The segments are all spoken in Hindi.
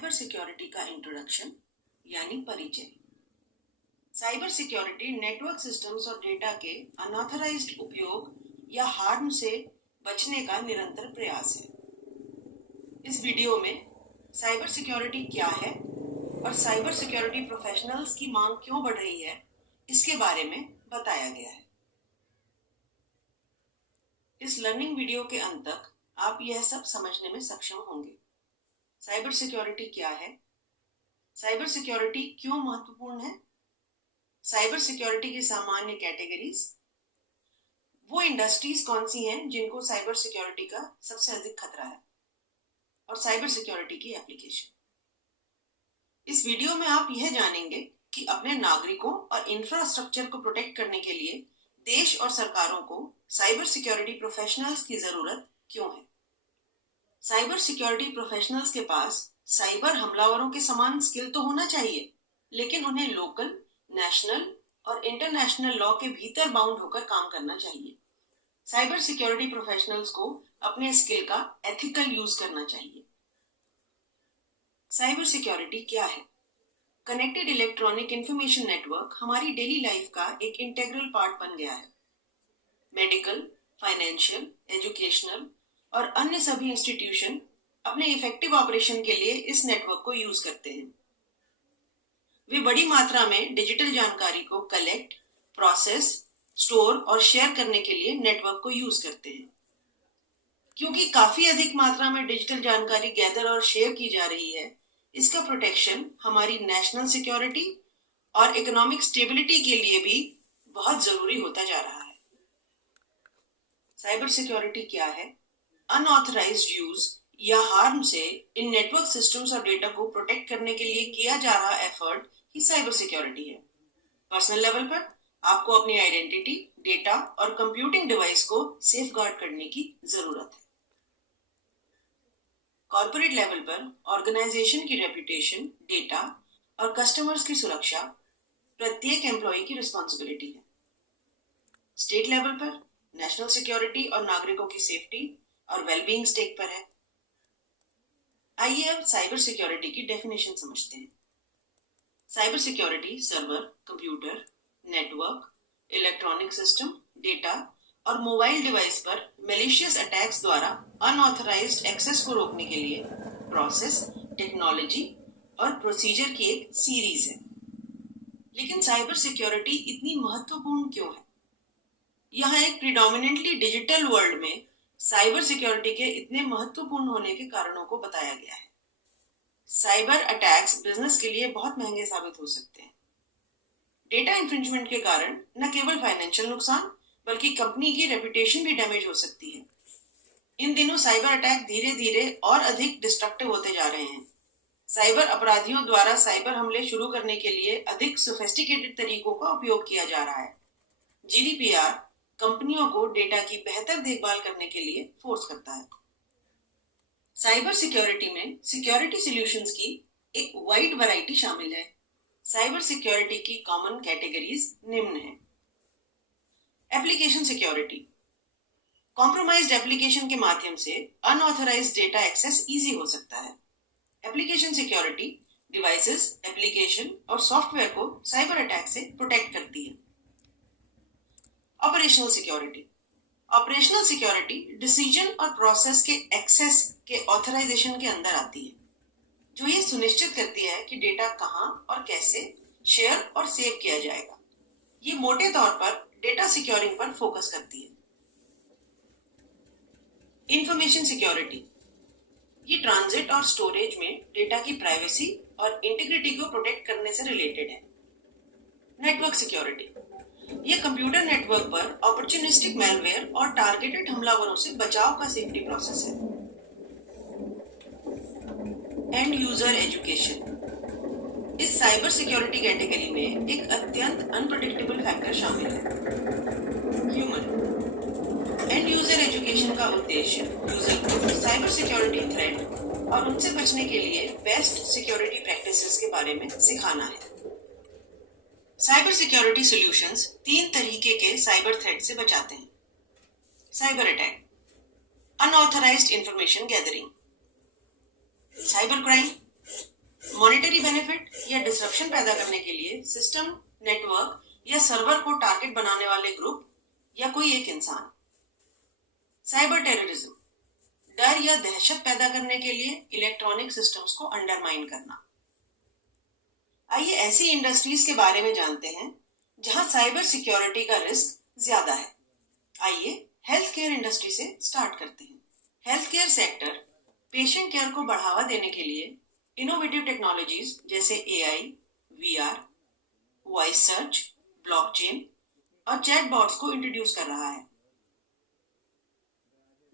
साइबर सिक्योरिटी का इंट्रोडक्शन यानी परिचय। साइबर सिक्योरिटी नेटवर्क सिस्टम्स और डेटा के अनऑथराइज्ड उपयोग या हार्म से बचने का निरंतर प्रयास है। इस वीडियो में साइबर सिक्योरिटी क्या है और साइबर सिक्योरिटी प्रोफेशनल्स की मांग क्यों बढ़ रही है, इसके बारे में बताया गया है। इस लर्निंग वीडियो के अंत तक आप यह सब समझने में सक्षम होंगे। साइबर सिक्योरिटी क्या है, साइबर सिक्योरिटी क्यों महत्वपूर्ण है, साइबर सिक्योरिटी की सामान्य कैटेगरीज, वो इंडस्ट्रीज कौन सी हैं जिनको साइबर सिक्योरिटी का सबसे अधिक खतरा है, और साइबर सिक्योरिटी की एप्लीकेशन। इस वीडियो में आप यह जानेंगे कि अपने नागरिकों और इंफ्रास्ट्रक्चर को प्रोटेक्ट करने के लिए देश और सरकारों को साइबर सिक्योरिटी प्रोफेशनल्स की जरूरत क्यों है। साइबर सिक्योरिटी प्रोफेशनल्स के पास साइबर हमलावरों के समान स्किल तो होना चाहिए, लेकिन उन्हें लोकल, नेशनल और इंटरनेशनल लॉ के भीतर बाउंड होकर काम करना चाहिए। साइबर सिक्योरिटी प्रोफेशनल्स को अपने स्किल का एथिकल यूज करना चाहिए। साइबर सिक्योरिटी क्या है? कनेक्टेड इलेक्ट्रॉनिक इंफॉर्मेशन नेटवर्क हमारी डेली लाइफ का एक इंटीग्रल पार्ट बन गया है। मेडिकल, फाइनेंशियल, एजुकेशनल और अन्य सभी इंस्टीट्यूशन अपने इफेक्टिव ऑपरेशन के लिए इस नेटवर्क को यूज करते हैं। वे बड़ी मात्रा में डिजिटल जानकारी को कलेक्ट, प्रोसेस, स्टोर और शेयर करने के लिए नेटवर्क को यूज करते हैं। क्योंकि काफी अधिक मात्रा में डिजिटल जानकारी गैदर और शेयर की जा रही है, इसका प्रोटेक्शन हमारी नेशनल सिक्योरिटी और इकोनॉमिक स्टेबिलिटी के लिए भी बहुत जरूरी होता जा रहा है। साइबर सिक्योरिटी क्या है? अनऑथराइज्ड यूज या हार्म से इन नेटवर्क सिस्टम्स और डेटा को प्रोटेक्ट करने के लिए किया जा रहा एफर्ट ही साइबर सिक्योरिटी है। पर्सनल लेवल पर आपको अपनी आइडेंटिटी, डेटा और कंप्यूटिंग डिवाइस को सेफगार्ड करने की जरूरत है। कॉर्पोरेट लेवल पर ऑर्गेनाइजेशन की रेपुटेशन, डेटा और कस्टमर्स की सुरक्षा प्रत्येक एम्प्लॉय की रिस्पॉन्सिबिलिटी है। स्टेट लेवल पर नेशनल सिक्योरिटी और नागरिकों की सेफ्टी और वेलबींग स्टेक पर है। आइए अब साइबर सिक्योरिटी की डेफिनेशन समझते हैं। Cyber security server, computer, network, electronic system, data और मोबाइल डिवाइस पर मैलिशियस अटैक्स द्वारा अनऑथराइज्ड एक्सेस को रोकने के लिए प्रोसेस, टेक्नोलॉजी और प्रोसीजर की एक सीरीज है। लेकिन साइबर सिक्योरिटी इतनी महत्वपूर्ण क्यों है? यहाँ एक प्रिडोमिनेंटली डिजिटल वर्ल्ड में साइबर सिक्योरिटी के इतने महत्वपूर्ण होने के कारणों को बताया गया है। साइबर अटैक्स बिजनेस के लिए बहुत महंगे साबित हो सकते हैं। डेटा इंफ्रिंजमेंट के कारण न केवल फाइनेंशियल नुकसान बल्कि कंपनी की रेपुटेशन भी डैमेज हो सकती है। इन दिनों साइबर अटैक धीरे धीरे और अधिक डिस्ट्रक्टिव होते जा रहे हैं। साइबर अपराधियों द्वारा साइबर हमले शुरू करने के लिए अधिक सोफिस्टिकेटेड तरीकों का उपयोग किया जा रहा है। जीडीपीआर कंपनियों को डेटा की बेहतर देखभाल करने के लिए फोर्स करता है। साइबर सिक्योरिटी में सिक्योरिटी सॉल्यूशंस की एक वाइड वैरायटी शामिल है। साइबर सिक्योरिटी की कॉमन कैटेगरीज निम्न हैं। Application security. कॉम्प्रोमाइज्ड एप्लीकेशन के माध्यम से अनऑथराइज्ड डेटा एक्सेस इजी हो सकता है। एप्लीकेशन सिक्योरिटी डिवाइसेस, एप्लीकेशन और सॉफ्टवेयर को साइबर अटैक से प्रोटेक्ट करती है। Operational security. Operational security decision और प्रोसेस के एक्सेस के ऑथराइजेशन के अंदर आती है, जो ये सुनिश्चित करती है कि डेटा कहां और कैसे शेयर और सेव किया जाएगा। ये मोटे तौर पर डेटा सिक्योरिंग पर फोकस करती है। Information security. ये ट्रांजिट और स्टोरेज में डेटा की प्राइवेसी और इंटीग्रिटी को प्रोटेक्ट करने से रिलेटेड है। Network security. यह कंप्यूटर नेटवर्क पर अपॉर्चुनिस्टिक मैलवेयर और टारगेटेड हमलावरों से बचाव का सेफ्टी प्रोसेस है। And user education. इस साइबर सिक्योरिटी कैटेगरी में एक अत्यंत अनप्रेडिक्टेबल फैक्टर शामिल है, ह्यूमन। एंड यूजर एजुकेशन का उद्देश्य यूजर को साइबर सिक्योरिटी थ्रेट और उनसे बचने के लिए बेस्ट सिक्योरिटी प्रैक्टिसेस के बारे में सिखाना है। साइबर सिक्योरिटी सॉल्यूशंस 3 तरीके के साइबर थ्रेट से बचाते हैं। Cyber attack, unauthorised information gathering, cyber crime, monetary benefit या डिसरप्शन पैदा करने के लिए सिस्टम, नेटवर्क या सर्वर को टारगेट बनाने वाले ग्रुप या कोई एक इंसान। साइबर टेररिज्म, डर या दहशत पैदा करने के लिए इलेक्ट्रॉनिक सिस्टम्स को अंडरमाइन करना। आइए ऐसी इंडस्ट्रीज के बारे में जानते हैं जहां साइबर सिक्योरिटी का रिस्क ज्यादा है। आइए हेल्थ केयर इंडस्ट्री से स्टार्ट करते हैं। Health care sector patient care को बढ़ावा देने के लिए इनोवेटिव टेक्नोलॉजीज जैसे AI, VR, voice search, blockchain और चैटबॉट्स को इंट्रोड्यूस कर रहा है।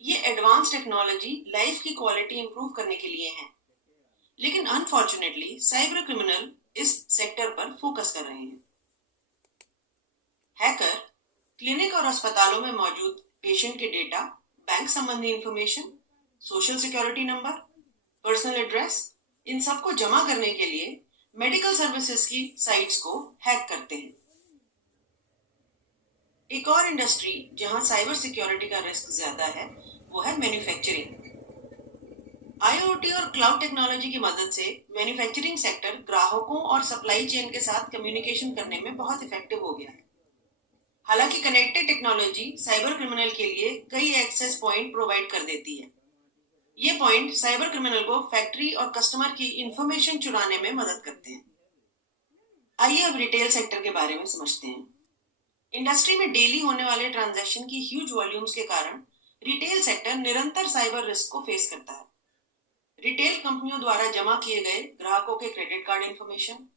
ये एडवांस टेक्नोलॉजी लाइफ की क्वालिटी इंप्रूव करने के लिए है, लेकिन अनफॉर्चुनेटली साइबर क्रिमिनल इस सेक्टर पर फोकस कर रहे हैं। हैकर क्लिनिक और अस्पतालों में मौजूद पेशेंट के डेटा, बैंक संबंधी information, social security number, personal address, इन सबको जमा करने के लिए मेडिकल सर्विसेज की साइट्स को हैक करते हैं। एक और इंडस्ट्री जहां साइबर सिक्योरिटी का रिस्क ज्यादा है वो है मैन्युफैक्चरिंग। IoT और क्लाउड टेक्नोलॉजी की मदद से मैन्युफैक्चरिंग सेक्टर ग्राहकों और सप्लाई चेन के साथ कम्युनिकेशन करने में बहुत इफेक्टिव हो गया है। हालांकि कनेक्टेड टेक्नोलॉजी साइबर क्रिमिनल के लिए कई एक्सेस पॉइंट प्रोवाइड कर देती है। ये पॉइंट साइबर क्रिमिनल को फैक्ट्री और कस्टमर की इंफॉर्मेशन चुराने में मदद करते हैं। आइए अब रिटेल सेक्टर के बारे में समझते हैं। इंडस्ट्री में डेली होने वाले ट्रांजैक्शन की ह्यूज वॉल्यूम्स के कारण रिटेल सेक्टर निरंतर साइबर रिस्क को फेस करता है। रिटेल कंपनियों द्वारा जमा किए गए ग्राहकों के credit card information,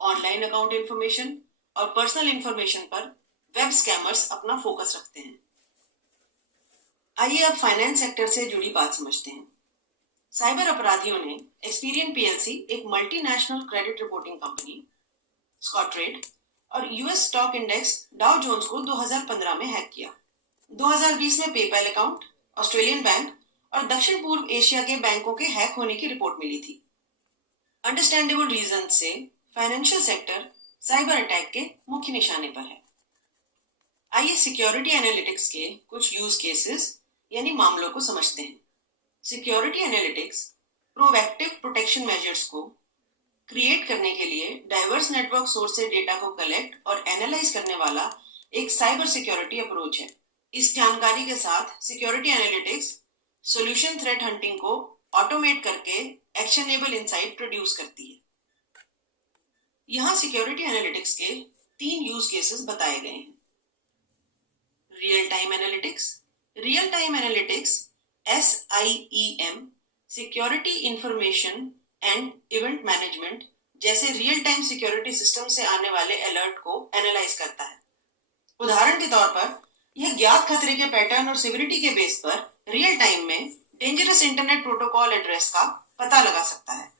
online account information और पर्सनल इंफॉर्मेशन पर वेब स्कैमर्स अपना फोकस रखते हैं। आइए अब फाइनेंस सेक्टर से जुड़ी बात समझते हैं। साइबर अपराधियों ने एक्सपीरियन PLC, एक multinational credit reporting company, Scottrade और US stock index Dow Jones को 2015 में हैक किया। 2020 में पेपैल अकाउंट, ऑस्ट्रेलियन बैंक और दक्षिण पूर्व एशिया के बैंकों के हैक होने की रिपोर्ट मिली थी। अंडरस्टैंडेबल रीजन से फाइनेंशियल सेक्टर साइबर अटैक के मुख्य निशाने पर है। आइए सिक्योरिटी एनालिटिक्स के कुछ यूज केसेस यानी मामलों को समझते हैं। Security analytics proactive protection measures को क्रिएट करने के लिए डाइवर्स नेटवर्क सोर्स से डेटा को कलेक्ट और एनालाइज करने वाला एक साइबर सिक्योरिटी अप्रोच है। इस जानकारी के साथ security analytics solution threat hunting को ऑटोमेट करके एक्शनेबल इनसाइट प्रोड्यूस करती है। यहां सिक्योरिटी एनालिटिक्स के 3 यूज केसेस बताए गए हैं। Real time analytics. Real time analytics SIEM security information and event management जैसे रियल टाइम सिक्योरिटी सिस्टम से आने वाले अलर्ट को एनालाइज करता है। उदाहरण के तौर पर यह ज्ञात खतरे के पैटर्न और सिविरिटी के बेस पर रियल टाइम में डेंजरस इंटरनेट प्रोटोकॉल एड्रेस का पता लगा सकता है।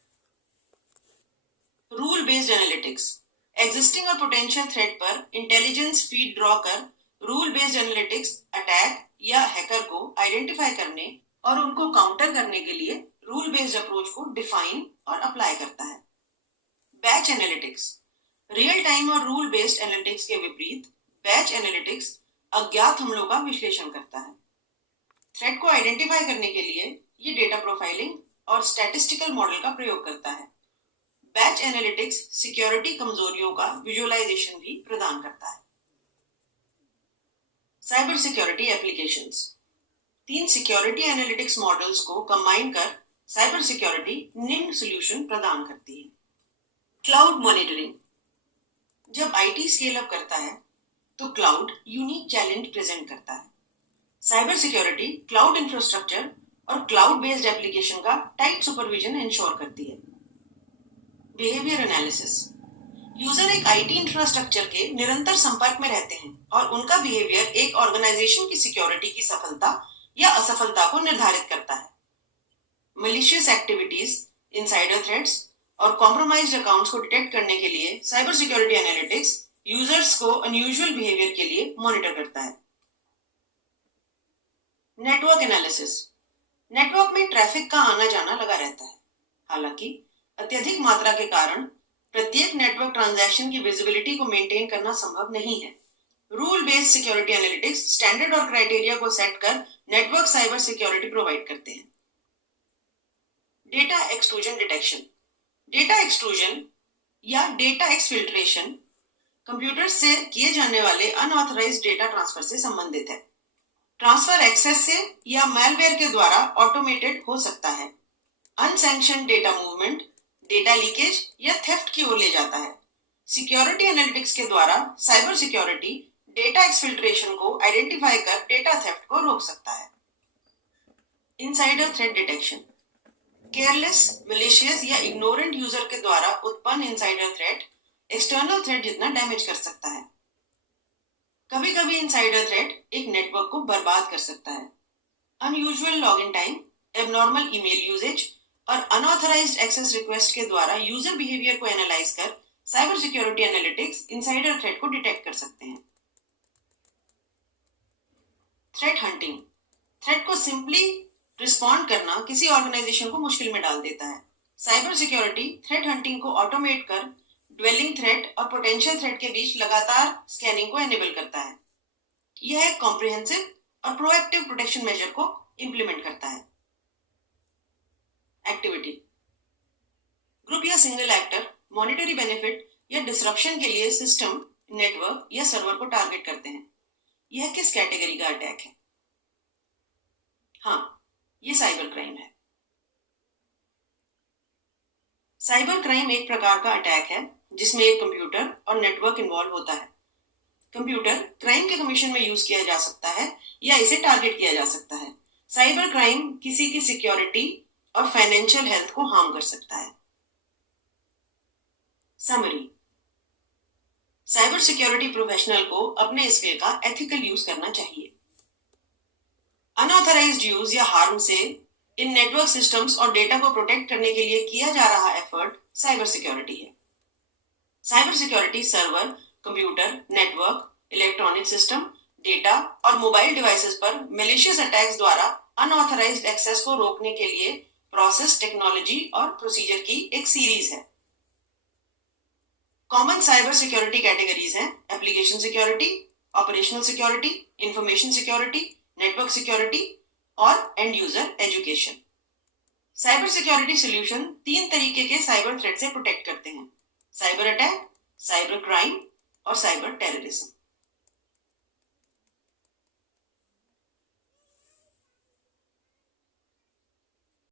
रूल बेस्ड एनालिटिक्स एग्जिस्टिंग और पोटेंशियल थ्रेट पर इंटेलिजेंस फीड ड्रॉ कर रूल बेस्ड एनालिटिक्स अटैक या हैकर को आइडेंटिफाई करने और उनको काउंटर करने के लिए रूल बेस्ड अप्रोच को डिफाइन और अप्लाई करता है। बैच एनालिटिक्स रियल टाइम और रूल बेस्ड एनालिटिक्स के विपरीत बैच एनालिटिक्स अज्ञात हमलों का विश्लेषण करता है। थ्रेट को आइडेंटिफाई करने के लिए ये डेटा प्रोफाइलिंग और स्टैटिस्टिकल मॉडल का प्रयोग करता है। बैच एनालिटिक्स सिक्योरिटी कमजोरियों का विजुअलाइजेशन भी प्रदान करता है। Cyber security applications 3 security analytics models को कंबाइन कर साइबर सिक्योरिटी निम्न सॉल्यूशन प्रदान करती है। क्लाउड मॉनिटरिंग जब IT स्केल अप करता है तो क्लाउड यूनिक चैलेंज प्रेजेंट करता है। साइबर सिक्योरिटी क्लाउड इंफ्रास्ट्रक्चर और क्लाउड बेस्ड एप्लीकेशन का टाइट सुपरविजन इंश्योर करती है। बिहेवियर एनालिसिस यूजर एक IT इंफ्रास्ट्रक्चर के निरंतर संपर्क में रहते हैं और उनका बिहेवियर एक ऑर्गेनाइजेशन की सिक्योरिटी की सफलता या असफलता को निर्धारित करता है। मलिशियस एक्टिविटीज, इनसाइडर थ्रेट्स और कॉम्प्रोमाइज्ड अकाउंट्स को डिटेक्ट करने के लिए साइबर सिक्योरिटी एनालिटिक्स यूजर्स को अनयूजुअल बिहेवियर के लिए मॉनिटर करता है। नेटवर्क एनालिसिस नेटवर्क में ट्रैफिक का आना जाना लगा रहता है। हालांकि अत्यधिक मात्रा के कारण प्रत्येक नेटवर्क ट्रांजैक्शन की विजिबिलिटी को मेंटेन करना संभव नहीं है। Rule based security analytics standard और क्राइटेरिया को सेट कर नेटवर्क साइबर सिक्योरिटी प्रोवाइड करते हैं। Data exclusion detection data extrusion या डेटा एक्सफिल्ट्रेशन कंप्यूटर से किए जाने वाले अनऑथराइज्ड डेटा ट्रांसफर से संबंधित है। ट्रांसफर एक्सेस से या मैलवेयर के द्वारा ऑटोमेटेड हो सकता है। अनसैंक्शन्ड डेटा मूवमेंट डेटा लीकेज या थेफ्ट की ओर ले जाता है। सिक्योरिटी एनालिटिक्स के द्वारा साइबर सिक्योरिटी डेटा एक्सफिल्ट्रेशन को आइडेंटिफाई कर डेटा थेफ्ट को रोक सकता है। Insider threat detection careless, malicious या इग्नोरेंट यूजर के द्वारा उत्पन्न इनसाइडर थ्रेट एक्सटर्नल थ्रेट जितना डैमेज कर सकता है। कभी कभी इनसाइडर थ्रेट एक नेटवर्क को बर्बाद कर सकता है। Unusual login time, abnormal email usage और अनऑथराइज्ड एक्सेस रिक्वेस्ट के द्वारा यूजर बिहेवियर को एनालाइज कर cyber security analytics insider threat को डिटेक्ट कर सकते हैं। थ्रेट हंटिंग थ्रेट को सिंपली रिस्पॉन्ड करना किसी ऑर्गेनाइजेशन को मुश्किल में डाल देता है। साइबर सिक्योरिटी थ्रेट हंटिंग को ऑटोमेट कर ड्वेलिंग थ्रेट और पोटेंशियल थ्रेट के बीच लगातार स्कैनिंग को एनेबल करता है। यह एक कॉम्प्रिहेंसिव और प्रोएक्टिव प्रोटेक्शन मेजर को इंप्लीमेंट करता है। एक्टिविटी ग्रुप या सिंगल एक्टर मॉनिटरी बेनिफिट या डिसरप्शन के लिए सिस्टम, नेटवर्क या सर्वर को टारगेट करते हैं। यह किस कैटेगरी का अटैक है? हाँ, ये साइबर क्राइम है। साइबर क्राइम एक प्रकार का अटैक है जिसमें एक कंप्यूटर और नेटवर्क इन्वॉल्व होता है। कंप्यूटर क्राइम के कमीशन में यूज किया जा सकता है या इसे टारगेट किया जा सकता है। साइबर क्राइम किसी की सिक्योरिटी और फाइनेंशियल हेल्थ को हार्म कर सकता है। समरी साइबर सिक्योरिटी प्रोफेशनल को अपने स्किल का एथिकल यूज करना चाहिए। अनऑथराइज्ड यूज या हार्म से इन नेटवर्क सिस्टम्स और डेटा को प्रोटेक्ट करने के लिए किया जा रहा एफर्ट साइबर सिक्योरिटी है। Cyber security server, computer, network, electronic system, data और मोबाइल डिवाइसेस पर मैलिशियस अटैक्स द्वारा अनऑथराइज्ड एक्सेस को रोकने के लिए प्रोसेस, टेक्नोलॉजी और प्रोसीजर की एक सीरीज है। कॉमन साइबर सिक्योरिटी कैटेगरीज हैं application security, operational security, information security, network security और end user education. Cyber security solution 3 तरीके के साइबर थ्रेट से प्रोटेक्ट करते हैं: साइबर अटैक, साइबर क्राइम और साइबर टेररिज्म।